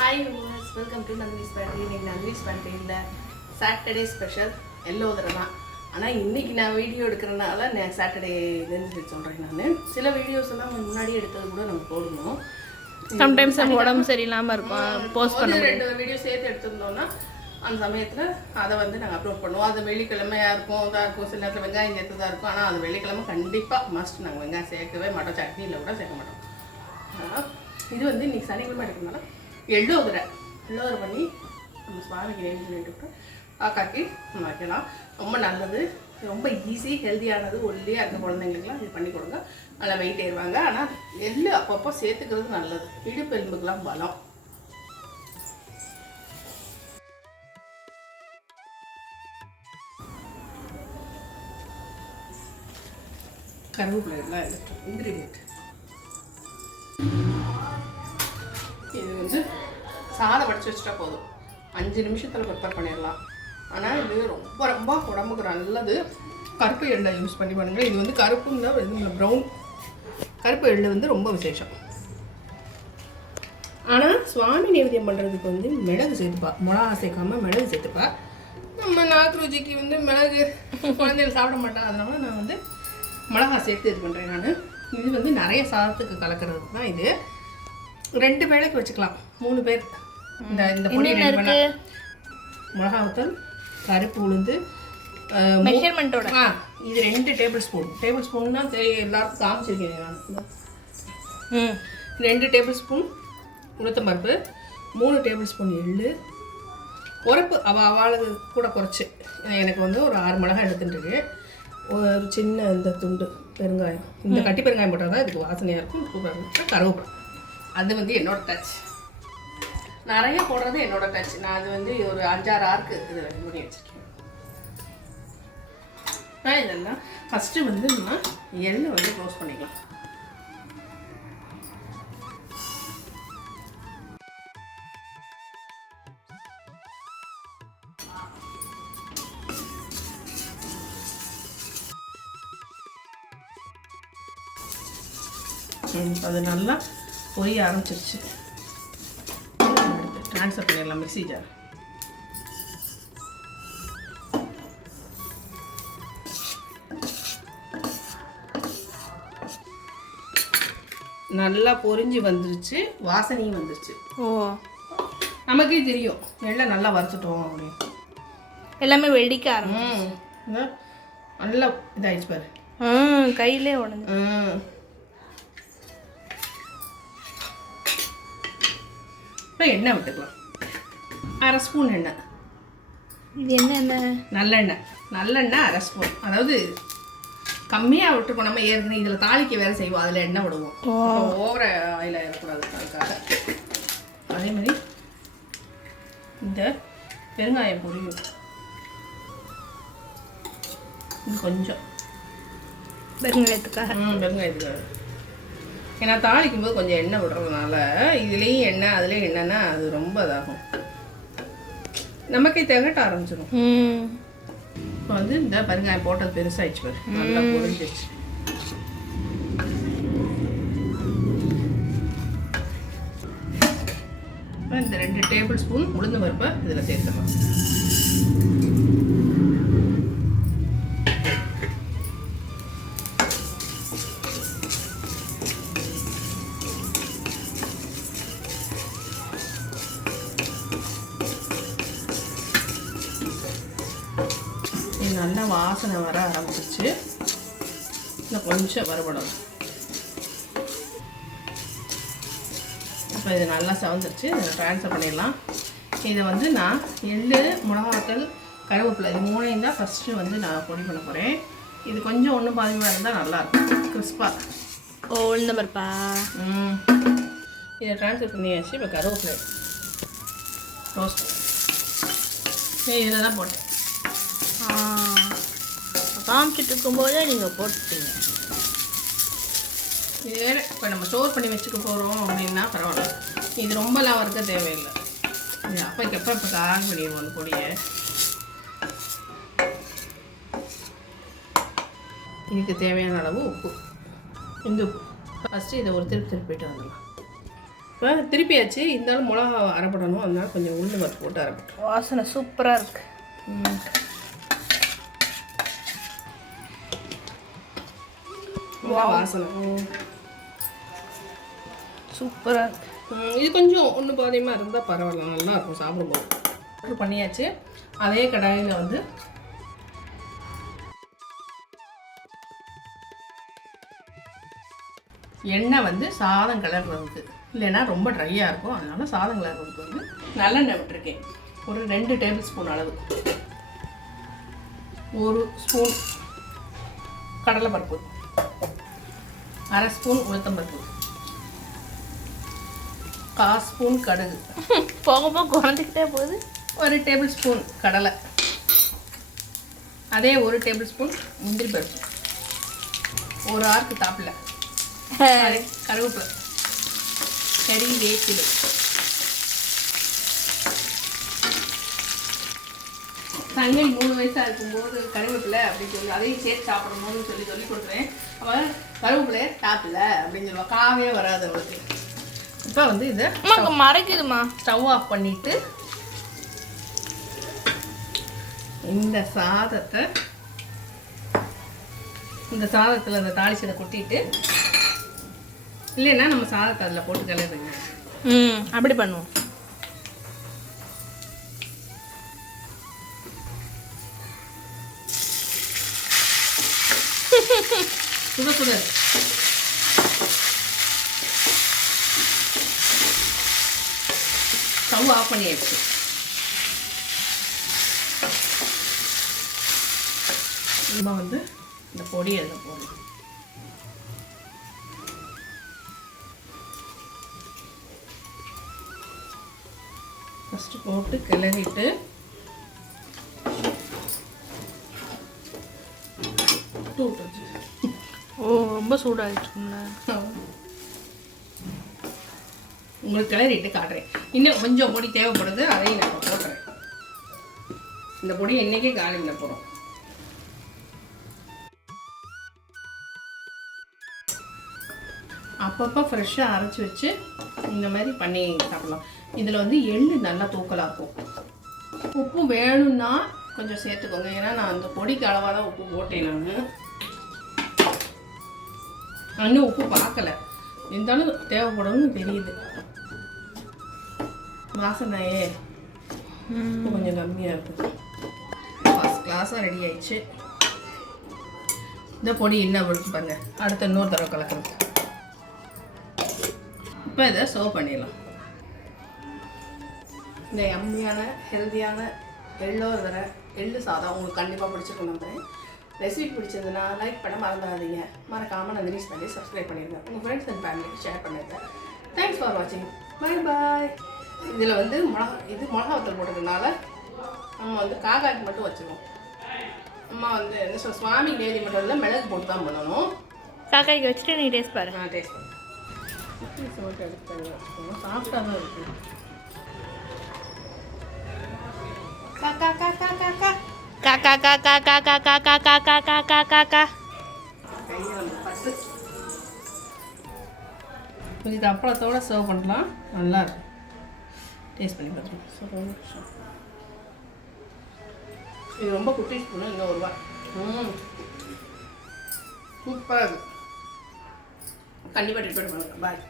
Hi viewers welcome to Nandini's battery இன்னைக்கு நந்தினிஸ் பேட்டரியில் Saturday special yellow தடவை தான். ஆனால் இன்னைக்கு நான் வீடியோ எடுக்கிறனால நான் சாட்டர்டே இதுன்னு சொல்கிறேன் நான். சில வீடியோஸ் எல்லாம் முன்னாடி எடுத்தது கூட நம்ம போடணும். சம்டைம்ஸ் நம்ம உடம்பு சரியில்லாமல் இருக்கும். போஸ்ட் பண்ண ரெண்டு வீடியோ சேர்த்து எடுத்திருந்தோம்னா அந்த சமயத்தில் அதை வந்து நாங்கள் அப்லோட் பண்ணுவோம். அது வெள்ளிக்கிழமையாக இருக்கும். இதாக இருக்கும் சில நேரத்தில் வெங்காயம் சேர்த்ததாக இருக்கும். ஆனால் அது வெள்ளிக்கிழமை கண்டிப்பாக மஸ்ட் நாங்கள் வெங்காயம் சேர்க்கவே மாட்டோம். சட்னியில் கூட சேர்க்க மாட்டோம். இது வந்து இன்னைக்கு சனிக்கிழமை எடுக்கிறதுனால எள்ளோதரை எள்ளோதரை பண்ணி நம்ம சுவாமிக்கு நேம் பண்ணிட்டு காக்காக்கி நம்ம வைக்கலாம். ரொம்ப நல்லது. ரொம்ப ஈஸி ஹெல்த்தியானது ஒல்லியாக இருக்க குழந்தைங்களுக்குலாம் இது பண்ணி கொடுங்க. நல்லா வெயிட் ஏறுவாங்க. ஆனால் எள்ளு அப்பப்போ சேர்த்துக்கிறது நல்லது. இடுப்பு பலம். கருவேப்பிலாம் இன்க்ரீடியன்ட் இது வந்து சாதம் வடிச்சு வச்சுட்டா போதும். அஞ்சு நிமிஷத்தில் ப்ரிப்பேர் பண்ணிடலாம். ஆனால் இது ரொம்ப ரொம்ப உடம்புக்கு நல்லது. கருப்பு எள்ளை யூஸ் பண்ணி பண்ணுங்கள் இது வந்து கருப்பும் தான் இது ப்ரௌன் கருப்பு எள்ளு வந்து ரொம்ப விசேஷம். ஆனால் சுவாமி நைவேத்தியம் பண்ணுறதுக்கு வந்து மிளகு சேர்த்துப்பா. மிளகா சேர்க்காம மிளகு சேர்த்துப்பா. நம்ம நாக்கு ருச்சிக்கு வந்து மிளகு குழந்தைகள் சாப்பிட மாட்டேன் அதனால நான் வந்து மிளகா சேர்த்து இது பண்ணுறேன் நான். இது வந்து நிறைய சாதத்துக்கு கலக்கிறதுக்கு தான் இது. ரெண்டு வேலைக்கு வச்சுக்கலாம். மூணு பேர். இந்த இந்த பொடி ரெடி பண்ண மிளகா வத்தல் கருப்பு உளுந்து மெஷர்மெண்ட்டோட ஆ இது ரெண்டு டேபிள் ஸ்பூன் டேபிள் ஸ்பூன்னா எல்லாருக்கும் காமிச்சிருக்கேன் நான். ம். ரெண்டு டேபிள் ஸ்பூன் உளுத்தம்பருப்பு மூணு டேபிள் ஸ்பூன் எள்ளு. உரப்பு அவள் அவளுக்கு கூட குறைச்சி. எனக்கு வந்து ஒரு ஆறு மிளகாய் எடுத்துட்டுருக்கு. ஒரு சின்ன இந்த துண்டு பெருங்காயம். இந்த கட்டி பெருங்காயம் போட்டால் தான் இதுக்கு வாசனையாக இருக்கும். சூப்பராக இருக்கும் கருவேப்பிலை. அது வந்து என்னோட டச் நிறைய போடுறது என்னோட டச் நான் அது வந்து ஒரு அஞ்சாறு ஆறுக்கு இது ரெடி பண்ணி வச்சுருக்கேன். நான் இதெல்லாம் ஃபஸ்ட்டு வந்து நம்ம எள்ளை வந்து க்ளோஸ் பண்ணிக்கலாம். அது நல்லா பொரிய ஆரம்பிச்சிருச்சு. ட்ரான்ஸ்ஃபர் பண்ணிடலாம் மிக்ஸி ஜார் நல்லா பொரிஞ்சு வந்துருச்சு வாசனையும் வந்துருச்சு. ஓ. நமக்கே தெரியும் எல்லாம் நல்லா வறுத்துட்டோம் அப்படின்னு. எல்லாமே வெடிக்க இதோ நல்லா இதாகிடுச்சு பாரு. ம் கையிலே உடஞ்சு. ம். இப்போ எண்ணெய் விட்டுக்கலாம். அரை ஸ்பூன் எண்ணெய். இது என்ன என்ன நல்லெண்ணெய். நல்லெண்ணெய் அரை ஸ்பூன். அதாவது கம்மியாக விட்டுருக்கோம். நம்ம ஏற்கனவே இதில் தாளிக்க வேறு செய்வோம். அதில் எண்ணெய் விடுவோம். ஓவர ஆயில் இருக்கக்கூடாது அதுக்காக. அதே மாதிரி இந்த பெருங்காயம் பொரியும். கொஞ்சம். பெருங்காயத்துக்காக. பெருங்காயத்துக்காக. ஏன்னா தாளிக்கும் போது கொஞ்சம் எண்ணெய் விடுறதுனால இதுலேயும் எண்ணெய் அதுலேயும் எண்ணெய்னா அது ரொம்ப இதாகும். நமக்கே திகட்ட ஆரம்பிச்சிடும் இப்போ வந்து இந்த பெருங்காயம் போட்டது பெருசாகிடுச்சு பாரு. நல்லா பொரிஞ்சிருச்சு. இப்ப இந்த ரெண்டு டேபிள் ஸ்பூன் உளுந்து பருப்பை இதில் சேர்த்துக்கலாம். நல்லா வாசனை வர ஆரம்பிச்சிச்சு இன்னும் கொஞ்சம் வறுபடும் அப்போ இது நல்லா சவந்துருச்சு. இதை ட்ரான்ஸ்ஃபர் பண்ணிடலாம். இதை வந்து நான் எள்ளு மிளகாத்தல் கருவேப்பிலை இது மூணையும் தான் ஃபஸ்ட்டு வந்து நான் பொடி பண்ண போகிறேன் இது கொஞ்சம் ஒன்றும் பாதிமாக இருந்தால் நல்லாயிருக்கும் கிறிஸ்பாக ஓ உளுந்த பருப்பா? ம். இதை ட்ரான்ஸ்ஃபர் பண்ணியாச்சு. இப்போ கருவேப்பிலை. ரோஸ்ட் இதில் தான் போட்டேன். காமிச்சிட்டு இருக்கும்போதே நீங்கள் போட்டுட்டீங்க. இது இப்போ நம்ம ஸ்டோர் பண்ணி வச்சுக்க போகிறோம் அப்படின்னா பரவாயில்ல. இது ரொம்பலாம் வறுக்க தேவையில்லை. இது அப்போக்கு எப்போ இப்போ கால் பண்ணிடுவோம் அந்த பொடியை. இதுக்கு தேவையான அளவு உப்பு. இந்த உப்பு. ஃபஸ்ட்டு இதை ஒரு திருப்பி திருப்பிட்டு வந்துடலாம். இப்போ திருப்பியாச்சு இருந்தாலும் மிளகா அரைப்படணும். அதனால கொஞ்சம் உளுந்து பருப்பு போட்டு அரைப்பட்டோம் வாசனை சூப்பராக இருக்கு வாசனை. சூப்பராக இது கொஞ்சம் ஒன்று பாதியமாக இருந்தால் பரவாயில்ல. நல்லா இருக்கும் சாப்பிடும்போது. பண்ணியாச்சு. அதே கடாயில் வந்து எண்ணெய் வந்து சாதம் கலர்றதுக்கு. இல்லைன்னா ரொம்ப ட்ரையாக இருக்கும். அதனால சாதம் கலர்றதுக்கு வந்து நல்லெண்ணெய் விட்டுருக்கேன். ஒரு ரெண்டு டேபிள் ஸ்பூன் அளவு. ஒரு ஸ்பூன் கடலைப்பருப்பு. அரை ஸ்பூன் உளுத்தம்பருப்பு. கால் ஸ்பூன் கடுகு. போக போக குறைஞ்சிக்கிட்டே போகுது. ஒரு டேபிள் ஸ்பூன் கடலை. அதே ஒரு டேபிள் ஸ்பூன் முந்திரி பருப்பு. ஒரு ஆறுக்கு தாப்பில். கருவேப்பிலை. கறி வேப்பிலை. தங்கை மூணு வயசாக இருக்கும்போது கருவேப்பிலை அப்படின்னு சொல்லி. அதையும் சேர்த்து சாப்பிடணும்னு சொல்லி சொல்லி கொடுக்குறேன். அவள் கருவேப்பிலை டாப்பில் அப்படின்னு சொல்லுவா. காவே வராது அவளுக்கு. இப்போ வந்து இதை மறைக்குதுமா ஸ்டவ் ஆஃப் பண்ணிட்டு இந்த சாதத்தை இந்த சாதத்தில் அந்த தாளிச்சதை கொட்டிட்டு இல்லைன்னா நம்ம சாதத்தை அதில் போட்டு கிளறுங்க ம் அப்படி பண்ணுவோம். சுட சுட ஸ்டவ் ஆஃப் பண்ணியாச்சு. நம்ம வந்து இந்த பொடி அதில் போடணும். ஃபஸ்ட்டு போட்டு கிளறிட்டு டூ டச்சு ரொம்ப சூடாகிடுச்சுங்களா உங்களுக்கு கிளறிட்டு காட்டுறேன். இன்னும் கொஞ்சம் பொடி தேவைப்படுது அதையும் நான் போட்டுறேன். இந்த பொடி என்றைக்கே காலி பண்ண போகிறோம் அப்பப்போ ஃப்ரெஷ்ஷாக அரைச்சி வச்சு இந்த மாதிரி பண்ணி சாப்பிடலாம். இதில் வந்து எள்ளு நல்லா தூக்கலாக இருக்கும். உப்பு வேணும்னா கொஞ்சம் சேர்த்துக்கோங்க. ஏன்னா நான் அந்த பொடிக்கு அளவாக தான் உப்பு போட்டேன் நான். இன்னும் உப்பு பார்க்கல. இருந்தாலும் தேவைப்படும்னு தெரியுது. வாசனையே. கொஞ்சம் கம்மியாக இருக்குது ஃபஸ்ட் கிளாஸாக ரெடி ஆயிடுச்சு. இந்த பொடி என்ன இருக்கு பாருங்க. அடுத்த இன்னொரு தடவை கலக்கிறது இப்போ இதை சர்வ் பண்ணிடலாம். இந்த எம்மியான ஹெல்த்தியான எள்ளோர் வர எள்ளு சாதம் உங்களுக்கு கண்டிப்பாக பிடிச்சிருக்கும் நம்புறேன் ரெசிபி பிடிச்சதுன்னா லைக் பண்ண மறந்துடாதீங்க. மறக்காமல் நான் தினேஷ் பண்ணி சப்ஸ்கிரைப் பண்ணிடுங்க உங்கள் ஃப்ரெண்ட்ஸ் அண்ட் ஃபேமிலிக்கு ஷேர் பண்ணுங்க. தேங்க்ஸ் ஃபார் வாட்சிங் பை பாய் இதில் வந்து மிளகா இது மிளகா வத்தல் போட்டதுனால நம்ம வந்து காக்காய்க்கு மட்டும் வச்சுருவோம். அம்மா வந்து என்ன சொல்ல சுவாமி நேதி மட்டும் இல்லை மிளகு போட்டு தான் பண்ணணும். காக்காய்க்கு வச்சுட்டு நீ டேஸ்ட் பாரு. நான் டேஸ்ட் குக்கீஸ் மட்டும் எடுத்து தனியாக வச்சுக்கோங்க. சாஃப்டாக தான் இருக்குது காக்கா காக்கா காக்கா காக்கா காக்கா காக்கா காக்கா காக்கா காக்கா காக்கா கையில் நம்ம பட்டு கொஞ்சம் இது அப்பளத்தோட சர்வ் பண்ணலாம் நல்லா இருக்கும் டேஸ்ட் பண்ணி நிமிஷம் இது ரொம்ப குட்டி ஸ்பூனு இன்னும் ஒரு ம் சூப்பராக இருக்குது கண்டிப்பாக ட்ரீட் பண்ணி பாய்